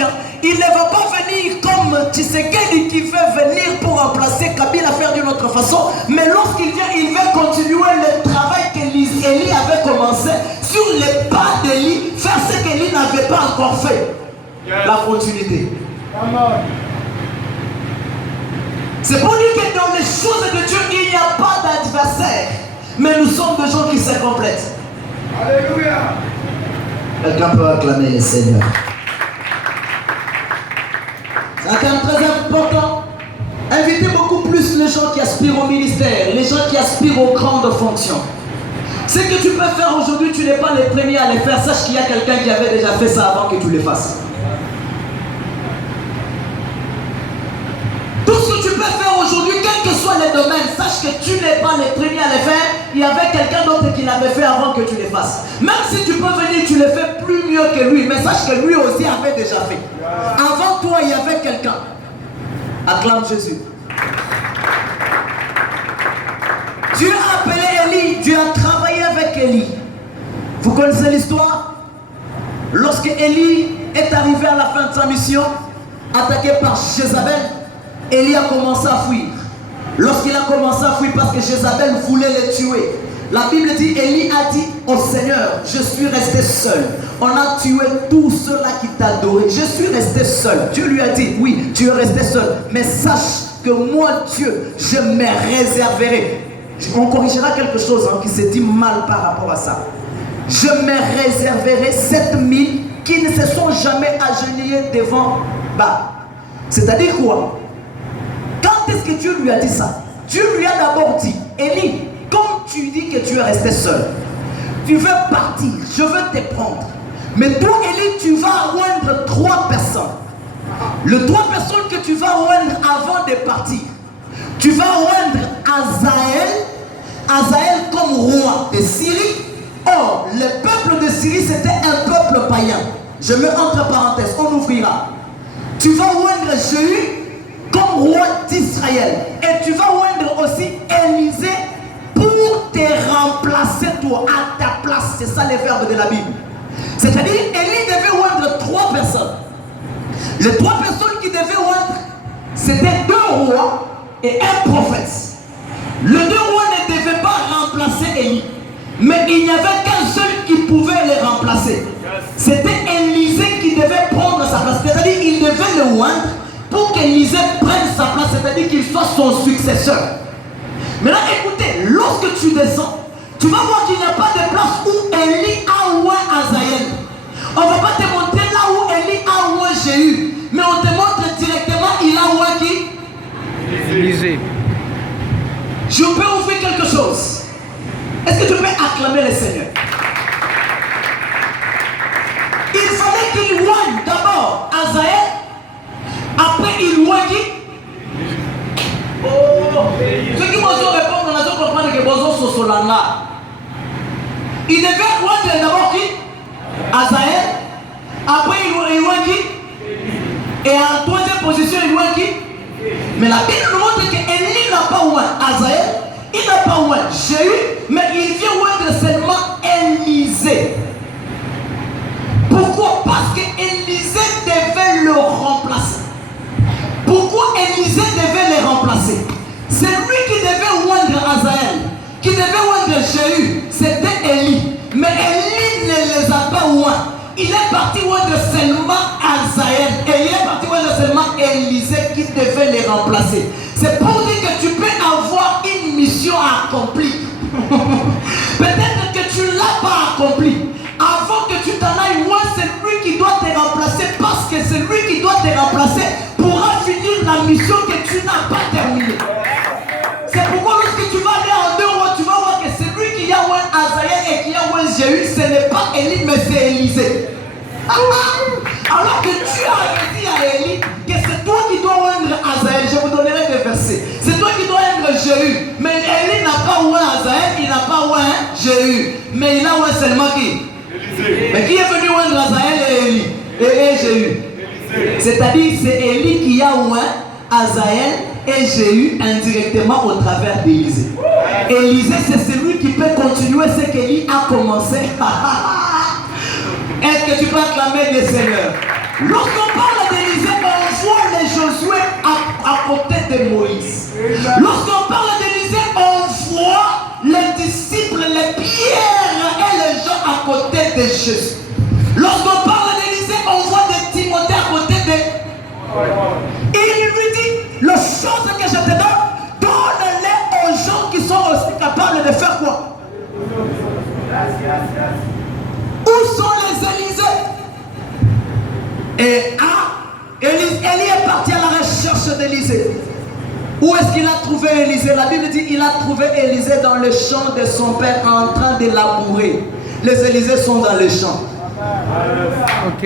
vient, il ne va pas venir comme Tshisekedi qui veut venir pour remplacer Kabila, faire d'une autre façon. Mais lorsqu'il vient, il veut continuer le travail qu'Élie avait commencé sur les pas d'Élie, faire ce qu'Élie n'avait pas encore fait. La continuité. C'est pour dire que dans les choses de Dieu, il n'y a pas d'adversaire. Mais nous sommes des gens qui se complètent. Alléluia. Quelqu'un peut acclamer le Seigneur. C'est très important. Invitez beaucoup plus les gens qui aspirent au ministère, les gens qui aspirent aux grandes fonctions. Ce que tu peux faire aujourd'hui, tu n'es pas le premier à le faire. Sache qu'il y a quelqu'un qui avait déjà fait ça avant que tu le fasses. Tout ce que tu peux faire aujourd'hui, quel que soit le domaine, sache que tu n'es pas le premier à le faire. Il y avait quelqu'un d'autre qui l'avait fait avant que tu le fasses. Même si tu peux venir, tu le fais plus mieux que lui. Mais sache que lui aussi avait déjà fait. Avant toi, il y avait quelqu'un. Acclame Jésus. Dieu a appelé Élie. Dieu a travaillé avec Élie. Vous connaissez l'histoire? Lorsque Élie est arrivé à la fin de sa mission, attaqué par Jézabel, Élie a commencé à fuir. Lorsqu'il a commencé à fuir parce que Jézabel voulait le tuer, la Bible dit, Élie a dit au Seigneur, je suis resté seul. On a tué tous ceux-là qui t'adoraient. Je suis resté seul. Dieu lui a dit, oui, tu es resté seul. Mais sache que moi, Dieu, je me réserverai. On corrigera quelque chose qui se dit mal par rapport à ça. Je me réserverai 7000 qui ne se sont jamais agenouillés devant Baal. C'est-à-dire quoi? Quand est-ce que Dieu lui a dit ça? Dieu lui a d'abord dit, Élie, comme tu dis que tu es resté seul, tu veux partir, je veux te prendre. Mais toi, Élie, tu vas joindre 3 personnes. Les 3 personnes que tu vas joindre avant de partir, tu vas joindre Azaël comme roi de Syrie. Or, le peuple de Syrie, c'était un peuple païen. Je mets entre parenthèses, on ouvrira. Tu vas joindre Jéhu comme roi d'Israël. Et tu vas joindre aussi Élisée pour te remplacer toi à ta place. C'est ça les verbes de la Bible. C'est-à-dire, Élie devait joindre 3 personnes. Les 3 personnes qui devaient joindre, c'était 2 rois et un prophète. Les 2 rois ne devaient pas remplacer Élie. Mais il n'y avait qu'un seul qui pouvait les remplacer. C'était Élisée qui devait prendre sa place. C'est-à-dire qu'il devait le joindre pour qu'Élisée prenne sa place. C'est-à-dire qu'il soit son successeur. Maintenant écoutez, lorsque tu descends, tu vas voir qu'il n'y a pas de place où Élie a oint Azaël. On ne va pas te montrer là où Élie a oint Jéhu. Mais on te montre directement il a oint qui? Élisée. Je peux ouvrir quelque chose. Est-ce que tu peux acclamer le Seigneur? Il fallait qu'il oigne d'abord Azaël. Après il oigne qui? Ceux qui vont répondre, on a comprendre que Bozo Sosolanga. Il devait oindre d'abord qui? Azaël. Après il oigne qui? Et en 3e position il oigne qui? Mais la Bible nous montre qu'Élie n'a pas oint Azaël. Il n'a pas oint Jéhu, mais il vient oindre seulement Élisée. Pourquoi? Parce qu'Élisée devait le remplacer. Pourquoi Élisée devait le remplacer? C'est lui qui devait oindre Azaël, qui devait oindre Jéhu, c'était Élie. Mais Élie ne les a pas oints. Il est parti oindre seulement Azaël. Et il est parti oindre seulement Élisée qui devait les remplacer. C'est pour dire que tu peux avoir une mission accomplie. Peut-être que tu ne l'as pas accomplie. Avant que tu t'en ailles, moi c'est lui qui doit te remplacer, parce que c'est lui qui doit te remplacer pourra finir la mission que tu n'as pas terminée. C'est pourquoi lorsque tu vas aller en 2 rois, tu vas voir que c'est lui qui a oint Azaël et qui a oint Jéhu, ce n'est pas Élie mais c'est Élisée. Alors que tu as dit à Élie que c'est toi qui dois oindre Azaël. Je vous donnerai des versets. C'est toi qui dois oindre Jéhu. Mais Élie n'a pas oint Azaël, il n'a pas oint Jéhu. Mais il a oint seulement qui? Élisée. Mais qui est venu oindre Azaël et Élie et Jéhu? C'est-à-dire c'est Élie qui a oint Azaël et Jéhu indirectement au travers d'Élisée. Élisée c'est celui qui peut continuer ce qu'Élie a commencé. Est-ce que tu peux acclamer le Seigneur? Lorsqu'on parle d'Élisée, on voit les Josué à côté de Moïse. Lorsqu'on parle d'Élisée, on voit les disciples, les Pierre et les gens à côté de Jésus. Lorsqu'on parle d'Élisée, on voit des Timothée à côté de... Et il lui dit, les choses que je te donne-les aux gens qui sont aussi capables de faire quoi? Où sont les Élysées? Et Élie est parti à la recherche d'Élisée. Où est-ce qu'il a trouvé Élisée? La Bible dit qu'il a trouvé Élisée dans le champ de son père en train de labourer. Les Élysées sont dans le champ. Ok.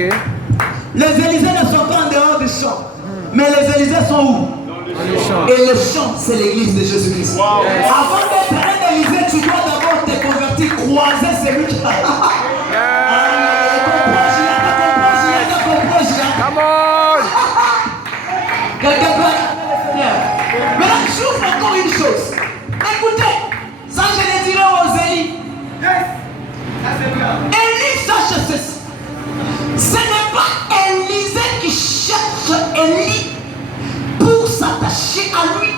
Les Élysées ne sont pas en dehors du champ. Mais les Élysées sont où? Dans le champ. Et le champ, c'est l'église de Jésus-Christ. Wow. Yes. Avant d'être un Élysée, tu dois d'abord te convertir, croiser celui qui a... Come on! Quelqu'un peut... Mais là, j'ouvre encore une chose. Écoutez, ça je le dirai aux Élie. Élie, sache ceci. Ce n'est pas Élisée qui cherche Élie pour s'attacher à lui.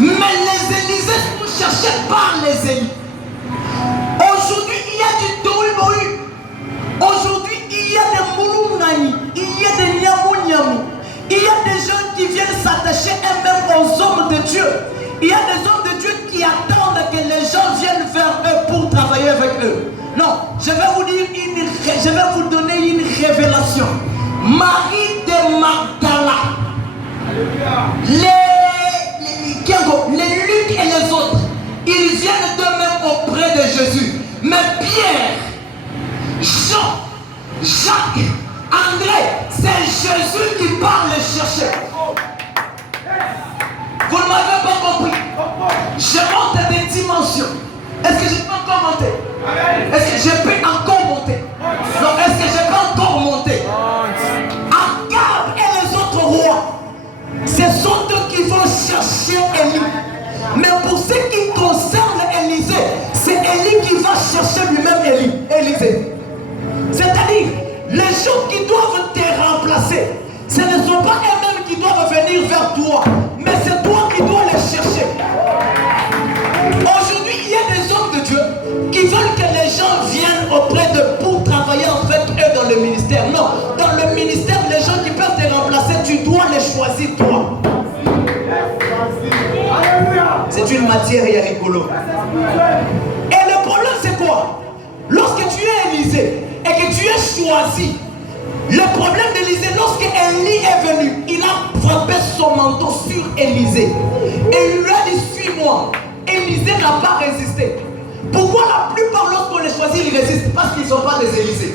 Mais les Élysées sont cherchés par les Élie. Aujourd'hui, il y a du tohu-bohu. Aujourd'hui, il y a des moulungani. Il y a des niamou-niamou. Il y a des gens qui viennent s'attacher eux-mêmes aux hommes de Dieu. Il y a des hommes de Dieu qui attendent que les gens viennent vers eux pour travailler avec eux. Non, je vais vous dire je vais vous donner une révélation. Marie de Magdala, les Luc et les autres, ils viennent d'eux-mêmes auprès de Jésus. Mais Pierre, Jean, Jacques, André, c'est Jésus qui part les chercher. Vous ne m'avez pas compris. Je monte des dimensions. Est-ce que je peux encore monter? Est-ce que je peux encore monter? Non, est-ce que je peux encore monter? Akab et les autres rois, ce sont eux qui vont chercher Élie. Mais pour ce qui concerne Élisée, c'est Élie qui va chercher lui-même Élisée. C'est-à-dire, les gens qui doivent te remplacer, ce ne sont pas eux-mêmes qui doivent venir vers toi, mais c'est toi qui dois les chercher. Aujourd'hui, il y a des hommes de Dieu qui veulent que les gens viennent auprès d'eux pour travailler en fait eux dans le ministère. Non, dans le ministère, les gens qui peuvent te remplacer, tu dois les choisir toi. C'est une matière et rigolo. Et le problème c'est quoi? Lorsque tu es Élisée et que tu es choisi, le problème d'Élisée, lorsque Élie est venu, il a frappé son manteau sur Élisée et il lui a dit suis-moi. Élisée n'a pas résisté. Pourquoi la plupart lorsqu'on les choisit ils résistent? Parce qu'ils ne sont pas des Élysées.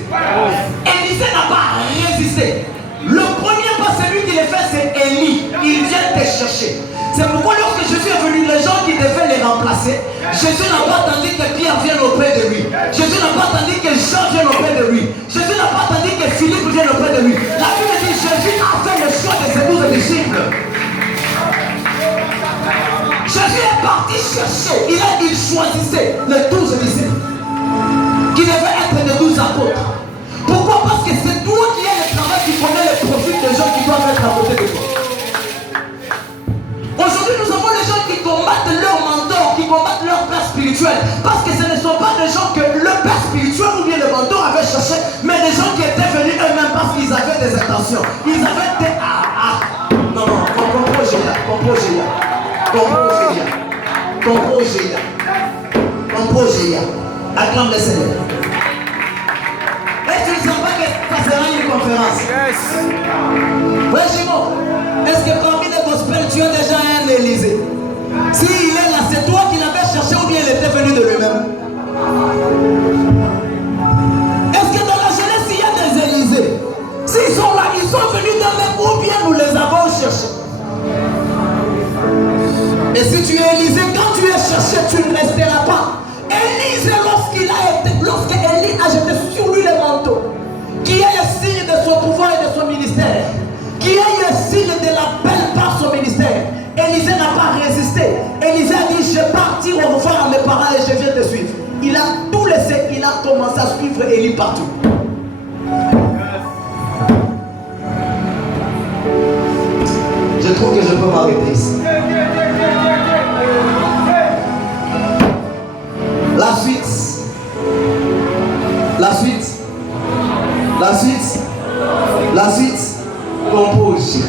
Élisée n'a pas résisté. Le premier pas, celui qui les fait, c'est Élie. Il vient te chercher. C'est pourquoi lorsque Jésus est venu, les gens qui devaient les remplacer, Jésus n'a pas attendu que Pierre vienne auprès de lui. Jésus n'a pas attendu que Jean vienne auprès de lui. Jésus n'a pas attendu que Philippe vienne auprès de lui. La Bible dit Jésus a fait le choix de ses 12 disciples. Jésus est parti chercher. Il choisissait les 12 disciples qui devaient être les 12 apôtres. Pourquoi? Parce que c'est toi qui as le travail, qui connais les profils des gens qui doivent être à côté de toi. Aujourd'hui, nous avons les gens qui combattent leur mentor, qui combattent leur père spirituel. Parce que ce ne sont pas des gens que le père spirituel ou bien le mentor avait cherché, mais des gens qui étaient venus eux-mêmes parce qu'ils avaient des intentions. Ils avaient des... Non, Compogéa. Acclame le Seigneur. Est-ce que tu ne sens pas que ça sera une conférence? Yes. Oui, Jimo. Est-ce que parmi les gospels, tu as déjà un Élysée? S'il est là, c'est toi qui l'avais cherché ou bien il était venu de lui-même? Est-ce que dans la jeunesse, il y a des Élysées? S'ils sont là, ils sont venus d'eux-mêmes ou bien nous les avons cherchés? Et si tu es Élisée, quand tu es cherché, tu ne resteras pas. Élisée, lorsque Élie a jeté sur lui le manteau, qui est le signe de son pouvoir et de son ministère, qui est le signe de l'appel par son ministère, Élisée n'a pas résisté. Élisée a dit, je partir au revoir à mes parents et je viens te suivre. Il a tout laissé, il a commencé à suivre Élie partout. trouve que je peux m'arrêter ici. La suite. La suite. La suite. La suite. Compose.